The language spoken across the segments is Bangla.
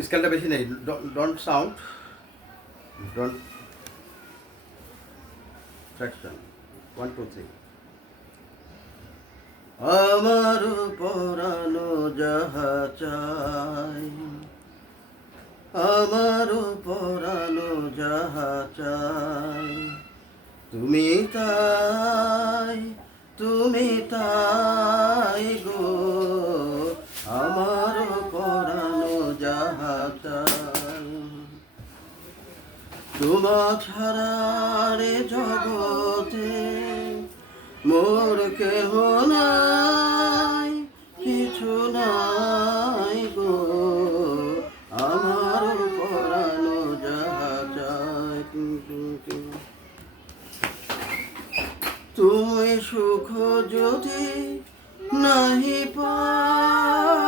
স্কেলটা বেশি নেই, ডোন্ট সাউন্ড, ডোন্ট ফ্র্যাকশন, 1 2 3। আমার পরানো যাহা চাই, আমার পরানো যাহা চাই, তুমি তাই, তুমি তাই গো, আমার পরানো যাহা চাই। তোমা ছাড়া রে জগতে মোর কেহ নাই, কিছু নাই গো, আমার পরানো যাহা চাই। তুমি সুখ যদি নাহি পাও,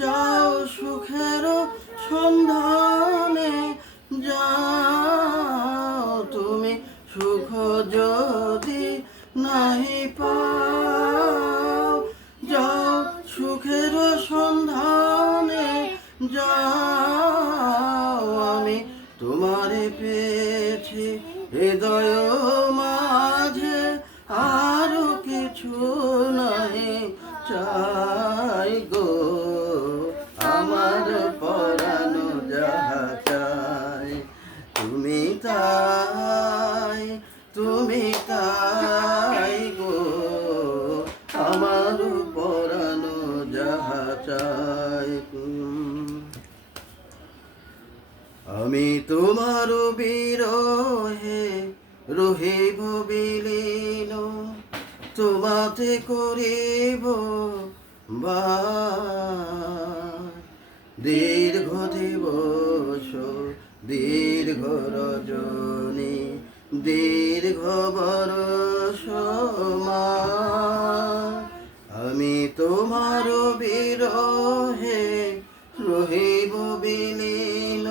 যাও সুখের সন্ধানে যাও, তুমি সুখ যদি নাহি পাও, যাও সুখের সন্ধানে যাও, আমি তোমারে পেয়েছি হৃদয় মাঝে, আরো কিছু নাই চাই গো, আমার পরানো যাহা চাই, তুমি তাই, তুমি তাই গো, আমার পরানো যাহা চাই। আমি তোমার বিরহে রহিব বিলীন, তোমাতে করিব বাস, দীর্ঘ দিবস দীর্ঘ রজনী, দীর্ঘ বরষ মাস, আমি তোমার বিরহে রহিব বিলীন,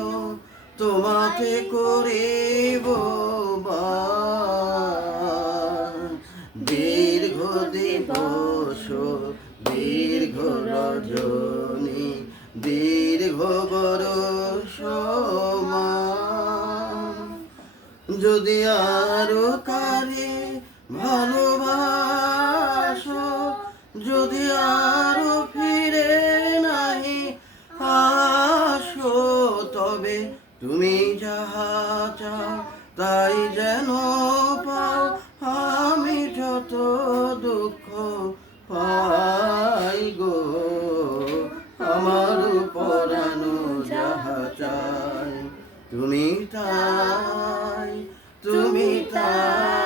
তোমাতে করিব বাস, দীর্ঘ দিবস দীর্ঘ রজনী, দীর্ঘ বরষ মাস, যদি আরো কারে ভালোবাসো, যদি আরো ফিরে নাহি আসো, তবে তুমি যাহা চাও তাই যেন পাও, আমি যত দুঃখ পাই গো, আমার পরানো যাহা চাই, তুমি তাই, তুমি তাই।